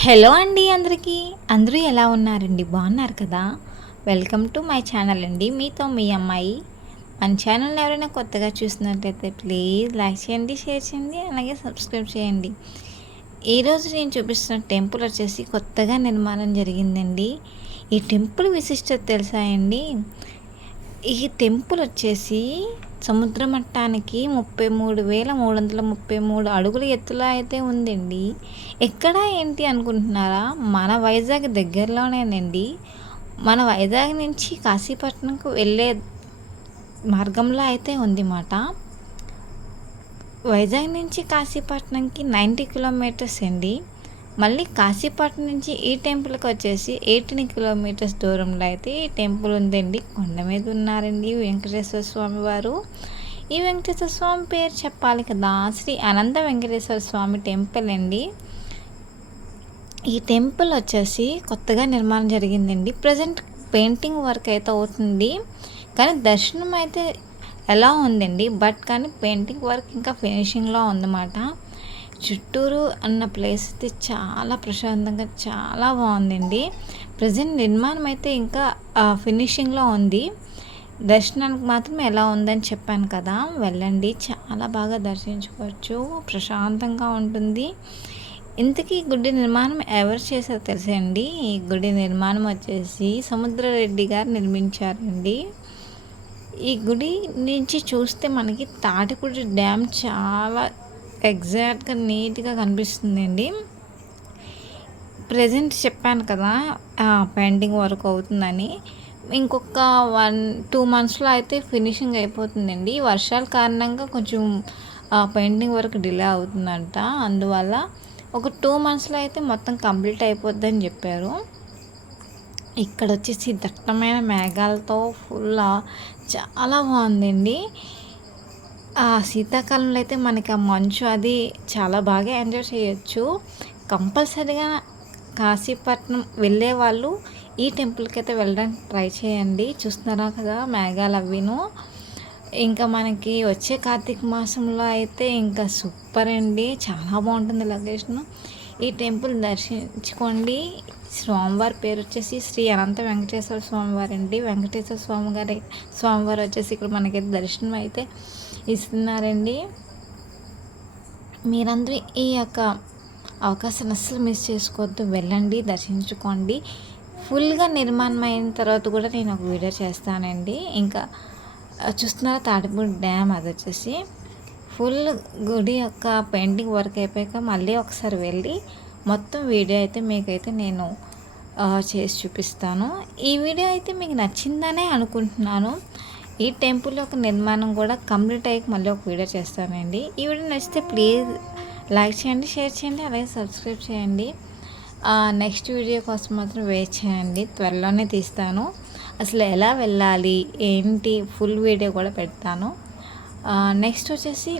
Hello అండి అందరికీ. అందరూ ఎలా ఉన్నారండి? బాగున్నారు కదా? వెల్కమ్ టు మై ఛానల్ అండి. మీతో మీ అమ్మాయి. మన ఛానల్ ఎవరైనా కొత్తగా చూసినట్లయితే ప్లీజ్ లైక్ చేయండి షేర్ చేయండి అలాగే సబ్స్క్రైబ్ చేయండి. ఈరోజు నేను చూపిస్తున్న టెంపుల్ వచ్చేసి కొత్తగా నిర్మాణం జరిగిందండి. ఈ టెంపుల్ విశిష్టత తెలుసా అండి? ఈ టెంపుల్ వచ్చేసి సముద్ర మట్టానికి ముప్పై మూడు వేల మూడు వందల ముప్పై మూడు అడుగుల ఎత్తులో అయితే ఉందండి. ఎక్కడ ఏంటి అనుకుంటున్నారా? మన వైజాగ్ దగ్గరలోనేనండి. మన వైజాగ్ నుంచి కాశీపట్నంకు వెళ్ళే మార్గంలో అయితే ఉంది మాట వైజాగ్ నుంచి కాశీపట్నంకి నైంటీ కిలోమీటర్స్ అండి. మళ్ళీ కాశీపట్నం నుంచి ఈ టెంపుల్కి వచ్చేసి ఎయిటీన్ కిలోమీటర్స్ దూరంలో అయితే ఈ టెంపుల్ ఉందండి. కొండ మీద ఉన్నారండి వెంకటేశ్వర స్వామి వారు. ఈ వెంకటేశ్వర స్వామి పేరు చెప్పాలి కదా శ్రీ అనంత వెంకటేశ్వర స్వామి టెంపుల్ అండి. ఈ టెంపుల్ వచ్చేసి కొత్తగా నిర్మాణం జరిగిందండి. ప్రజెంట్ పెయింటింగ్ వర్క్ అయితే అవుతుంది. కానీ దర్శనం అయితే ఎలా ఉందండి? బట్ కానీ పెయింటింగ్ వర్క్ ఇంకా ఫినిషింగ్లో ఉందన్నమాట. చుట్టూరు అన్న ప్లేస్ అయితే చాలా ప్రశాంతంగా చాలా బాగుందండి. ప్రజెంట్ నిర్మాణం అయితే ఇంకా ఫినిషింగ్లో ఉంది. దర్శనానికి మాత్రం ఎలా ఉందని చెప్పాను కదా. వెళ్ళండి. చాలా బాగా దర్శించుకోవచ్చు. ప్రశాంతంగా ఉంటుంది. ఇంతకీ గుడి నిర్మాణం ఎవరు చేశారో తెలుసండి ఈ గుడి నిర్మాణం వచ్చేసి సముద్రరెడ్డి గారు నిర్మించారండి. ఈ గుడి నుంచి చూస్తే మనకి తాటిపూడి డ్యామ్ చాలా ఎగ్జాక్ట్గా నీట్గా కనిపిస్తుందండి. ప్రజెంట్ చెప్పాను కదా పెయింటింగ్ వర్క్ అవుతుందని. ఇంకొక వన్ టూ మంత్స్లో అయితే ఫినిషింగ్ అయిపోతుందండి. వర్షాల కారణంగా కొంచెం పెయింటింగ్ వర్క్ డిలే అవుతుందంట. అందువల్ల ఒక టూ మంత్స్లో అయితే మొత్తం కంప్లీట్ అయిపోద్దని చెప్పారు. ఇక్కడ వచ్చేసి దట్టమైన మేఘాలతో ఫుల్ చాలా బాగుందండి. శీతాకాలంలో అయితే మనకి ఆ మంచు అది చాలా బాగా ఎంజాయ్ చేయొచ్చు. కంపల్సరీగా కాశీపట్నం వెళ్ళే వాళ్ళు ఈ టెంపుల్కి అయితే వెళ్ళడానికి ట్రై చేయండి. చూస్తున్నారా కదా మేఘాలు అవిను ఇంకా మనకి వచ్చే కార్తీక మాసంలో అయితే ఇంకా సూపర్ అండి. చాలా బాగుంటుంది లొకేషన్. ఈ టెంపుల్ దర్శించుకోండి. స్వామివారి పేరు వచ్చేసి శ్రీ అనంత వెంకటేశ్వర స్వామివారు అండి వెంకటేశ్వర స్వామి గారి స్వామివారు వచ్చేసి ఇక్కడ మనకైతే దర్శనం అయితే ఇస్తున్నారండి. మీరందరూ ఈ యొక్క అవకాశాన్ని అస్సలు మిస్ చేసుకోవద్దు. వెళ్ళండి దర్శించుకోండి. ఫుల్గా నిర్మాణం అయిన తర్వాత కూడా నేను ఒక వీడియో చేస్తానండి. ఇంకా చూస్తున్నారా తాటిపూడి డ్యామ్ అది వచ్చేసి. ఫుల్ గుడి యొక్క పెయింటింగ్ వర్క్ అయిపోయాక మళ్ళీ ఒకసారి వెళ్ళి మొత్తం వీడియో అయితే మీకైతే నేను చేసి చూపిస్తాను. ఈ వీడియో అయితే మీకు నచ్చిందనే అనుకుంటున్నాను. ఈ టెంపుల్ యొక్క నిర్మాణం కూడా కంప్లీట్ అయ్యి మళ్ళీ ఒక వీడియో చేస్తానండి. ఈ వీడియో నచ్చితే ప్లీజ్ లైక్ చేయండి షేర్ చేయండి అలాగే సబ్స్క్రైబ్ చేయండి. నెక్స్ట్ వీడియో కోసం మాత్రం వెయిట్ చేయండి. త్వరలోనే తీస్తాను. అసలు ఎలా వెళ్ళాలి ఏంటి ఫుల్ వీడియో కూడా పెడతాను. నెక్స్ట్ వచ్చేసి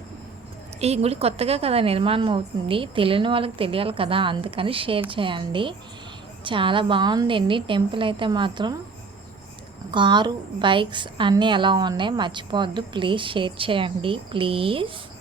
ఈ గుడి కొత్తగా కదా నిర్మాణం అవుతుంది. తెలియని వాళ్ళకి తెలియాలి కదా అందుకని షేర్ చేయండి. చాలా బాగుందండి టెంపుల్ అయితే మాత్రం. కారు బైక్స్ అన్నీ ఎలా ఉన్నాయి? మర్చిపోవద్దు. ప్లీజ్ షేర్ చేయండి. ప్లీజ్.